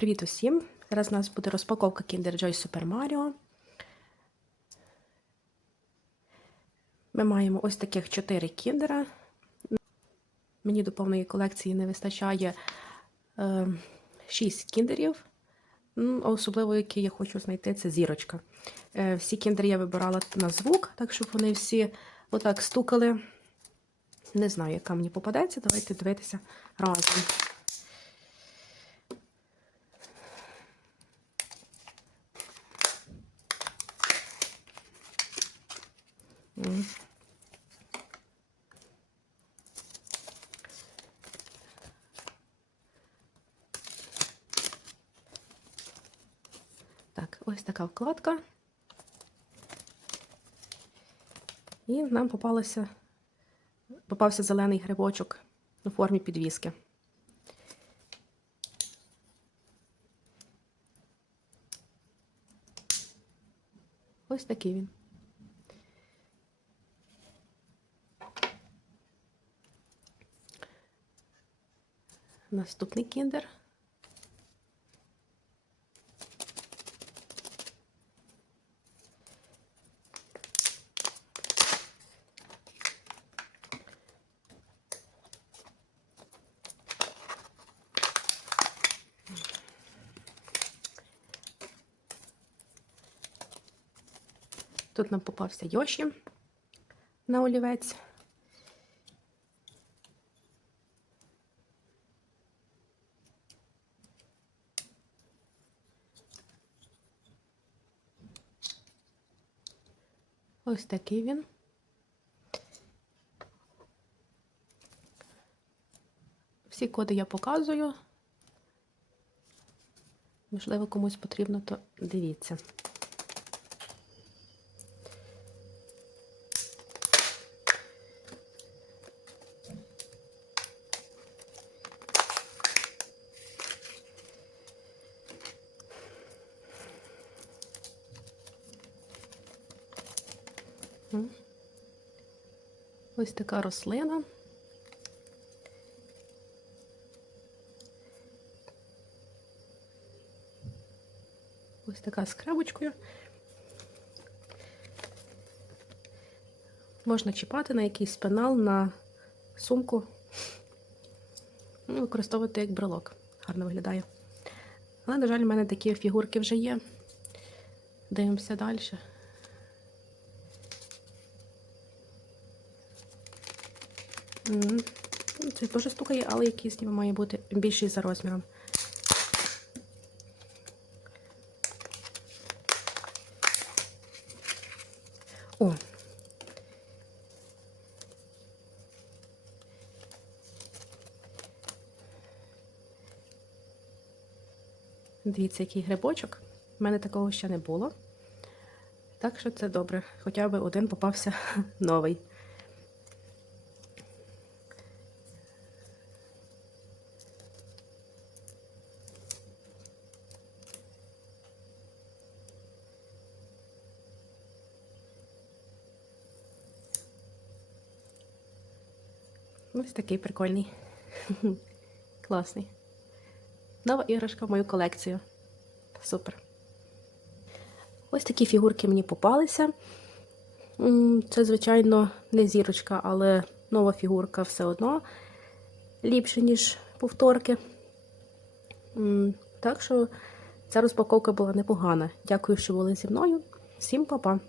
Привіт усім! Зараз у нас буде розпаковка Kinder Joy Super Mario. Ми маємо ось таких 4 кіндера. Мені до повної колекції не вистачає е, 6 кіндерів. Ну, особливо, який я хочу знайти, це зірочка. Е, всі кіндери я вибирала на звук, так щоб вони всі отак стукали. Не знаю, яка мені попадеться. Давайте дивитися разом. Так, ось така вкладка. І нам попалося, попався зелений грибочок у формі підвіски. Ось такий він. Наступний кіндер. Тут нам попався Йоші на олівець. Ось такий він. Всі коди я показую. Можливо, комусь потрібно, то дивіться. Ось така рослина. Ось така з крабочкою. Можна чіпати на якийсь пенал, на сумку. Ну, використовувати як брелок. Гарно виглядає. Але, на жаль, в мене такі фігурки вже є. Дивимося далі. Це теж стукає, але якийсь ніби має бути більший за розміром. О. Дивіться, який грибочок. У мене такого ще не було. Так що це добре. Хоча б один попався новий. Ось такий прикольний. Класний. Нова іграшка в мою колекцію. Супер. Ось такі фігурки мені попалися. Це, звичайно, не зірочка, але нова фігурка все одно ліпше, ніж повторки. Так що ця розпаковка була непогана. Дякую, що були зі мною. Всім па-па!